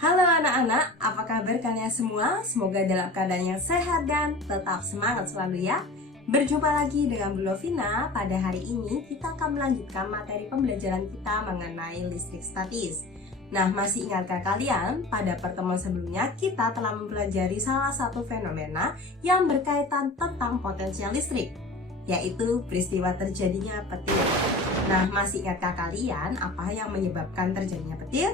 Halo anak-anak, apa kabar kalian semua? Semoga dalam keadaan yang sehat dan tetap semangat selalu ya. Berjumpa lagi dengan Bu Lovina. Pada hari ini kita akan melanjutkan materi pembelajaran kita mengenai listrik statis. Nah, masih ingatkah kalian pada pertemuan sebelumnya kita telah mempelajari salah satu fenomena yang berkaitan tentang potensial listrik, yaitu peristiwa terjadinya petir. Nah, masih ingatkah kalian apa yang menyebabkan terjadinya petir?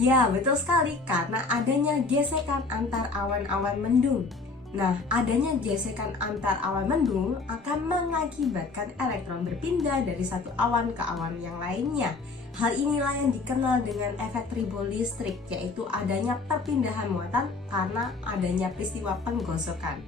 Ya, betul sekali, karena adanya gesekan antar awan-awan mendung. Nah, adanya gesekan antar awan mendung akan mengakibatkan elektron berpindah dari satu awan ke awan yang lainnya. Hal inilah yang dikenal dengan efek tribolistrik, yaitu adanya perpindahan muatan karena adanya peristiwa penggosokan.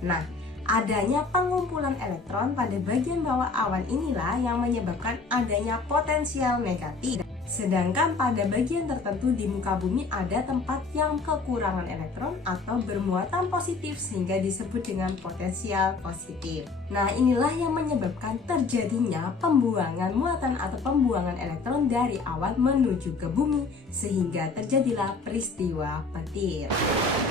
Nah, adanya pengumpulan elektron pada bagian bawah awan inilah yang menyebabkan adanya potensial negatif. Sedangkan pada bagian tertentu di muka bumi ada tempat yang kekurangan elektron atau bermuatan positif sehingga disebut dengan potensial positif. Nah, inilah yang menyebabkan terjadinya pembuangan muatan atau pembuangan elektron dari awan menuju ke bumi sehingga terjadilah peristiwa petir.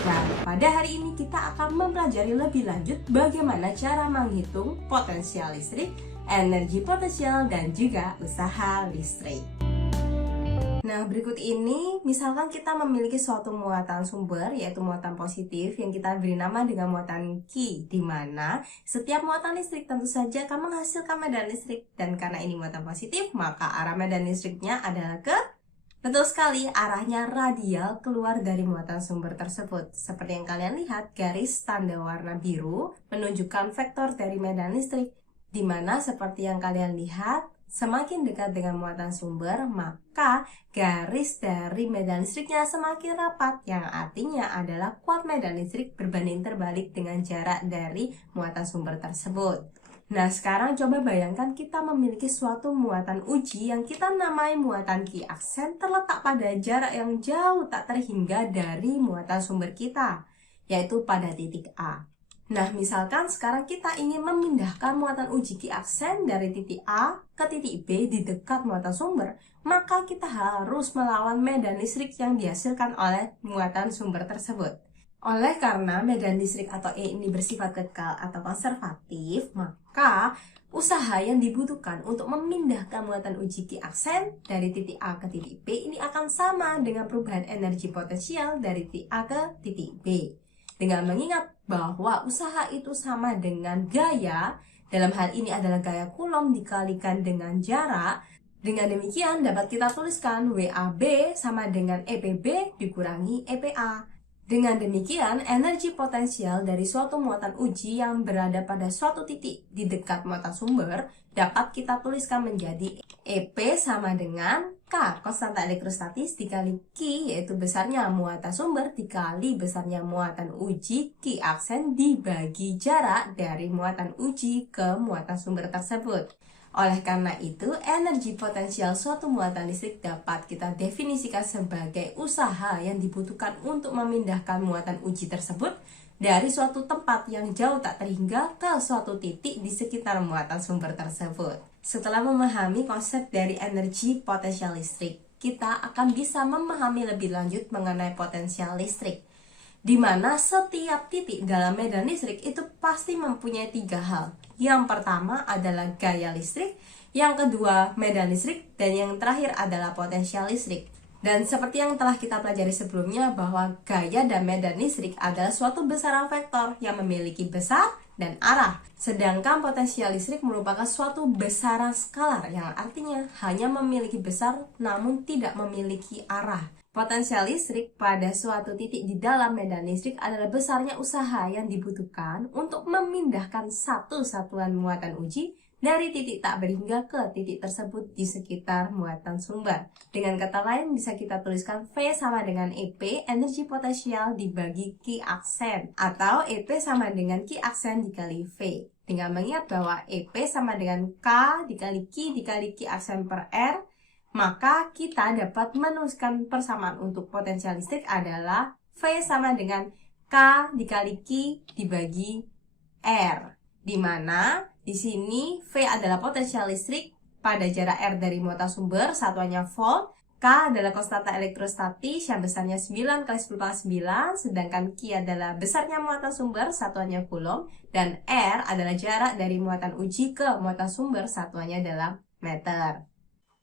Nah, pada hari ini kita akan mempelajari lebih lanjut bagaimana cara menghitung potensial listrik, energi potensial, dan juga usaha listrik. Nah, berikut ini, misalkan kita memiliki suatu muatan sumber, yaitu muatan positif, yang kita beri nama dengan muatan Q, di mana setiap muatan listrik tentu saja akan menghasilkan medan listrik, dan karena ini muatan positif, maka arah medan listriknya adalah betul sekali, arahnya radial keluar dari muatan sumber tersebut. Seperti yang kalian lihat, garis tanda warna biru menunjukkan vektor dari medan listrik, di mana seperti yang kalian lihat, semakin dekat dengan muatan sumber, maka garis dari medan listriknya semakin rapat, yang artinya adalah kuat medan listrik berbanding terbalik dengan jarak dari muatan sumber tersebut. Nah, sekarang coba bayangkan kita memiliki suatu muatan uji yang kita namai muatan Q aksen terletak pada jarak yang jauh tak terhingga dari muatan sumber kita, yaitu pada titik A. Nah, misalkan sekarang kita ingin memindahkan muatan uji Q aksen dari titik A ke titik B di dekat muatan sumber, maka kita harus melawan medan listrik yang dihasilkan oleh muatan sumber tersebut. Oleh karena medan listrik atau E ini bersifat kekal atau konservatif, maka usaha yang dibutuhkan untuk memindahkan muatan uji Q aksen dari titik A ke titik B ini akan sama dengan perubahan energi potensial dari titik A ke titik B. Dengan mengingat bahwa usaha itu sama dengan gaya, dalam hal ini adalah gaya Coulomb dikalikan dengan jarak. Dengan demikian dapat kita tuliskan WAB sama dengan EPB dikurangi EPA. Dengan demikian, energi potensial dari suatu muatan uji yang berada pada suatu titik di dekat muatan sumber dapat kita tuliskan menjadi EP sama dengan K, konstanta elektrostatis, dikali Q, yaitu besarnya muatan sumber, dikali besarnya muatan uji Q aksen dibagi jarak dari muatan uji ke muatan sumber tersebut. Oleh karena itu, energi potensial suatu muatan listrik dapat kita definisikan sebagai usaha yang dibutuhkan untuk memindahkan muatan uji tersebut dari suatu tempat yang jauh tak terhingga ke suatu titik di sekitar muatan sumber tersebut. Setelah memahami konsep dari energi potensial listrik, kita akan bisa memahami lebih lanjut mengenai potensial listrik, di mana setiap titik dalam medan listrik itu pasti mempunyai tiga hal. Yang pertama adalah gaya listrik, yang kedua medan listrik, dan yang terakhir adalah potensial listrik. Dan seperti yang telah kita pelajari sebelumnya bahwa gaya dan medan listrik adalah suatu besaran vektor yang memiliki besar dan arah. Sedangkan potensial listrik merupakan suatu besaran skalar yang artinya hanya memiliki besar namun tidak memiliki arah. Potensial listrik pada suatu titik di dalam medan listrik adalah besarnya usaha yang dibutuhkan untuk memindahkan satu satuan muatan uji dari titik tak berhingga ke titik tersebut di sekitar muatan sumber. Dengan kata lain bisa kita tuliskan V sama dengan EP, energi potensial dibagi Q aksen, atau EP sama dengan Q aksen dikali V. Dengan mengingat bahwa EP sama dengan K dikali Q dikali Q aksen per R, maka kita dapat menuliskan persamaan untuk potensial listrik adalah V sama dengan K dikali Q dibagi R, di mana di sini V adalah potensial listrik pada jarak R dari muatan sumber, satuannya volt, K adalah konstanta elektrostatis yang besarnya 9 kali 10 pangkat 9, sedangkan Q adalah besarnya muatan sumber satuannya Coulomb, dan R adalah jarak dari muatan uji ke muatan sumber satuannya adalah meter.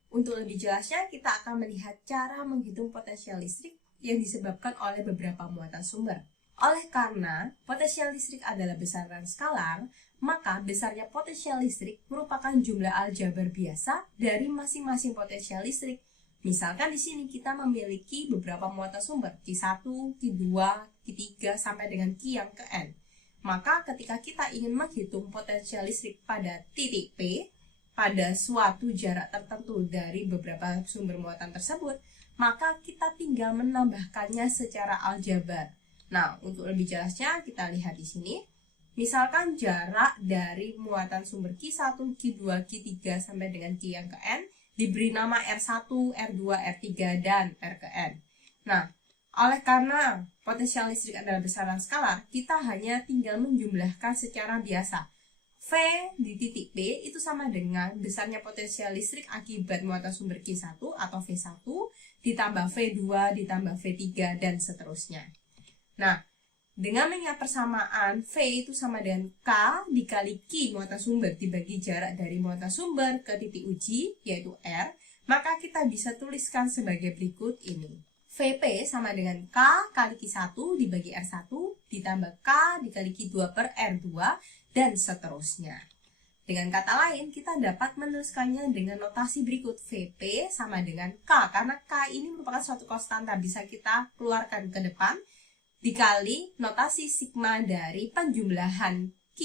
Untuk lebih jelasnya, kita akan melihat cara menghitung potensial listrik yang disebabkan oleh beberapa muatan sumber. Oleh karena potensial listrik adalah besaran skalar, maka besarnya potensial listrik merupakan jumlah aljabar biasa dari masing-masing potensial listrik. Misalkan di sini kita memiliki beberapa muatan sumber, Q1, Q2, Q3, sampai dengan Q yang ke N. Maka ketika kita ingin menghitung potensial listrik pada titik P, pada suatu jarak tertentu dari beberapa sumber muatan tersebut, maka kita tinggal menambahkannya secara aljabar. Nah, untuk lebih jelasnya kita lihat di sini. Misalkan jarak dari muatan sumber Q1, Q2, Q3 sampai dengan Q yang ke N diberi nama R1, R2, R3, dan R ke N. Nah, oleh karena potensial listrik adalah besaran skalar, kita hanya tinggal menjumlahkan secara biasa. V di titik P itu sama dengan besarnya potensial listrik akibat muatan sumber Q1 atau V1 ditambah V2 ditambah V3 dan seterusnya. Nah, dengan mengingat persamaan V itu sama dengan K dikali Q muatan sumber dibagi jarak dari muatan sumber ke titik uji, yaitu R, maka kita bisa tuliskan sebagai berikut ini. VP sama dengan K kali Q1 dibagi R1 ditambah K dikali Q2 per R2 dan seterusnya. Dengan kata lain, kita dapat menuliskannya dengan notasi berikut. VP sama dengan K, karena K ini merupakan suatu konstanta, bisa kita keluarkan ke depan, dikali notasi sigma dari penjumlahan Q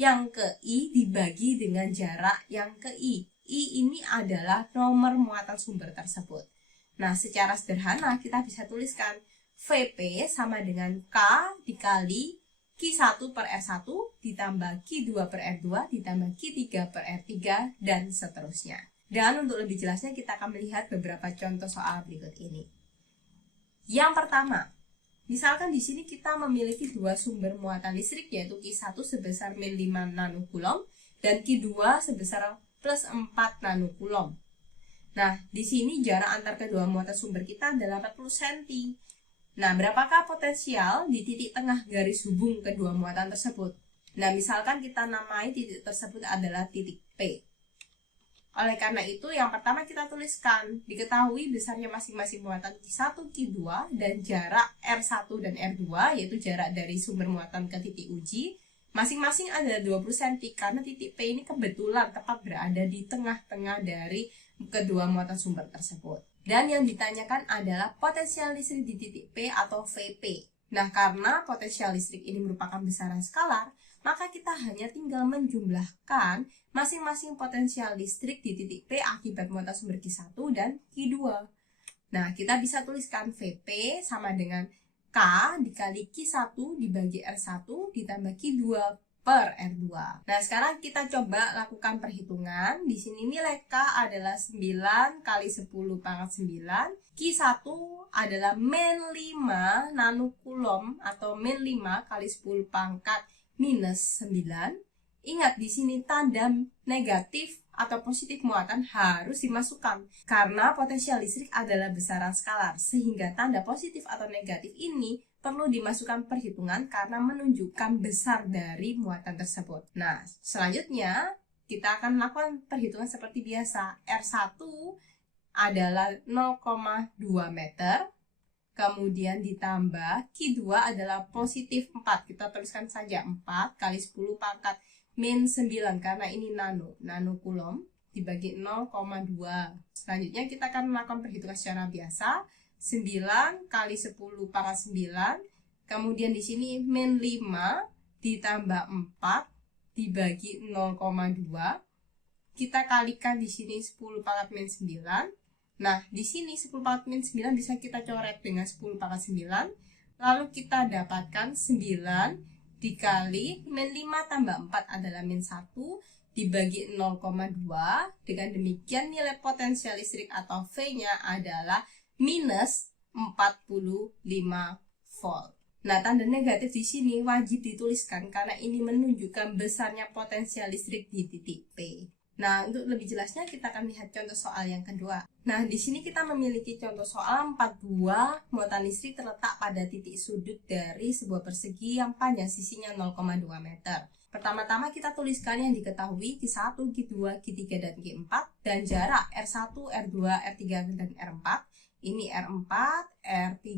yang ke I dibagi dengan jarak yang ke I. I ini adalah nomor muatan sumber tersebut. Nah, secara sederhana kita bisa tuliskan VP sama dengan K dikali Q1 per R1 ditambah Q2 per R2 ditambah Q3 per R3 dan seterusnya. Dan untuk lebih jelasnya kita akan melihat beberapa contoh soal berikut ini. Yang pertama, misalkan di sini kita memiliki dua sumber muatan listrik, yaitu Q1 sebesar min 5 nanocoulomb dan Q2 sebesar plus 4 nanocoulomb. Nah, di sini jarak antar kedua muatan sumber kita adalah 40 cm. Nah, berapakah potensial di titik tengah garis hubung kedua muatan tersebut? Nah, misalkan kita namai titik tersebut adalah titik P. Oleh karena itu, yang pertama kita tuliskan, diketahui besarnya masing-masing muatan Q1, Q2, dan jarak R1 dan R2, yaitu jarak dari sumber muatan ke titik uji, masing-masing adalah 20 cm, karena titik P ini kebetulan tepat berada di tengah-tengah dari kedua muatan sumber tersebut. Dan yang ditanyakan adalah potensial listrik di titik P atau VP. Nah, karena potensial listrik ini merupakan besaran skalar, maka kita hanya tinggal menjumlahkan masing-masing potensial listrik di titik P akibat muatan sumber Q1 dan Q2. Nah, kita bisa tuliskan VP sama dengan K dikali Q1 dibagi R1 ditambah Q2 per R2. Nah, sekarang kita coba lakukan perhitungan. Di sini nilai K adalah 9 kali 10 pangkat 9. Q1 adalah min 5 nanocoulomb atau min 5 kali 10 pangkat minus 9. Ingat, di sini tanda negatif atau positif muatan harus dimasukkan karena potensial listrik adalah besaran skalar, sehingga tanda positif atau negatif ini perlu dimasukkan perhitungan karena menunjukkan besar dari muatan tersebut. Nah, selanjutnya kita akan melakukan perhitungan seperti biasa. R1 adalah 0,2 meter, kemudian ditambah Q2 adalah positif 4. Kita tuliskan saja 4 kali 10 pangkat min 9 karena ini nanocoulomb dibagi 0,2. Selanjutnya kita akan melakukan perhitungan secara biasa. 9 kali 10 pangkat 9, kemudian di sini min 5 ditambah 4 dibagi 0,2, kita kalikan di sini 10 pangkat min 9. Nah, di sini 10 pangkat min 9 bisa kita coret dengan 10 pangkat 9, lalu kita dapatkan 9 dikali min 5 tambah 4 adalah min 1 dibagi 0,2. Dengan demikian nilai potensial listrik atau V-nya adalah minus 45 volt. Nah, tanda negatif di sini wajib dituliskan karena ini menunjukkan besarnya potensial listrik di titik P. Nah, untuk lebih jelasnya kita akan lihat contoh soal yang kedua. Nah, di sini kita memiliki contoh soal 4 buah muatan listrik terletak pada titik sudut dari sebuah persegi yang panjang sisinya 0,2 meter. Pertama-tama kita tuliskan yang diketahui Q1, Q2, Q3, dan Q4 dan jarak R1, R2, R3, dan R4. Ini R4, R3,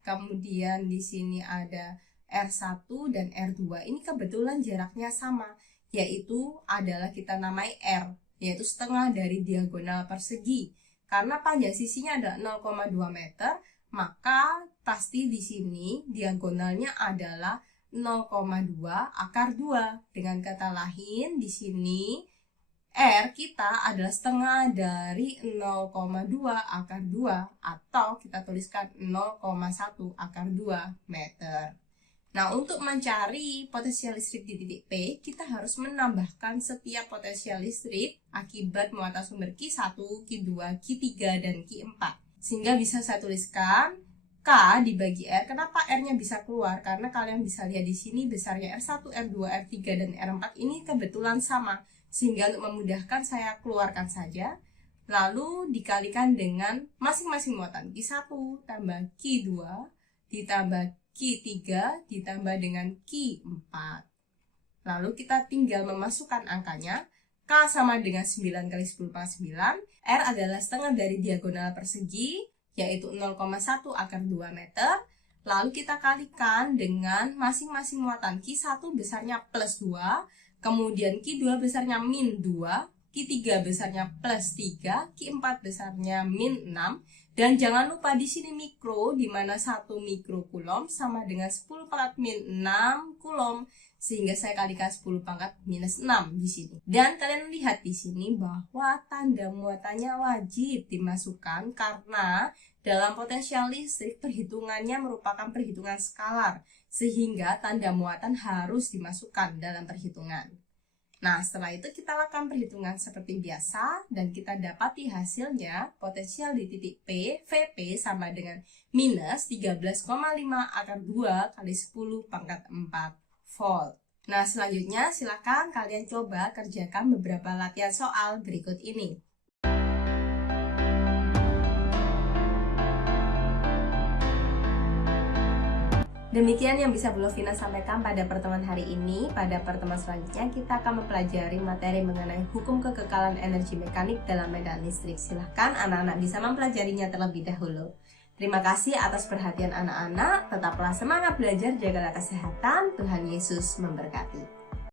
kemudian di sini ada R1 dan R2. Ini kebetulan jaraknya sama, yaitu adalah kita namai R, yaitu setengah dari diagonal persegi. Karena panjang sisinya ada 0,2 meter, maka pasti di sini diagonalnya adalah 0,2 akar 2. Dengan kata lain, di sini R kita adalah setengah dari 0,2 akar 2, atau kita tuliskan 0,1 akar 2 meter. Nah, untuk mencari potensial listrik di titik P, kita harus menambahkan setiap potensial listrik akibat muatan sumber Q1, Q2, Q3, dan Q4. Sehingga bisa saya tuliskan K dibagi R. Kenapa R-nya bisa keluar? Karena kalian bisa lihat di sini besarnya R1, R2, R3, dan R4 ini kebetulan sama. Sehingga untuk memudahkan saya keluarkan saja. Lalu dikalikan dengan masing-masing muatan Q1 tambah Q2 ditambah Q3 ditambah dengan Q4. Lalu kita tinggal memasukkan angkanya. K sama dengan 9 kali 10 pangkat 9. R adalah setengah dari diagonal persegi, yaitu 0,1 akar 2 meter. Lalu kita kalikan dengan masing-masing muatan. Q1 besarnya plus 2, kemudian Q2 besarnya min 2, Q3 besarnya plus 3, Q4 besarnya min 6. Dan jangan lupa di sini mikro, di mana 1 mikrokulom sama dengan 10 pangkat min 6 kulom. Sehingga saya kalikan 10 pangkat minus 6 di sini. Dan kalian lihat di sini bahwa tanda muatannya wajib dimasukkan karena dalam potensial listrik perhitungannya merupakan perhitungan skalar. Sehingga tanda muatan harus dimasukkan dalam perhitungan. Nah, setelah itu kita lakukan perhitungan seperti biasa dan kita dapati hasilnya potensial di titik P, VP sama dengan minus 13,5 akar 2 kali 10 pangkat 4 volt. Nah, selanjutnya silakan kalian coba kerjakan beberapa latihan soal berikut ini. Demikian yang bisa Bu Lovina sampaikan pada pertemuan hari ini. Pada pertemuan selanjutnya kita akan mempelajari materi mengenai hukum kekekalan energi mekanik dalam medan listrik. Silahkan anak-anak bisa mempelajarinya terlebih dahulu. Terima kasih atas perhatian anak-anak. Tetaplah semangat belajar, jagalah kesehatan. Tuhan Yesus memberkati.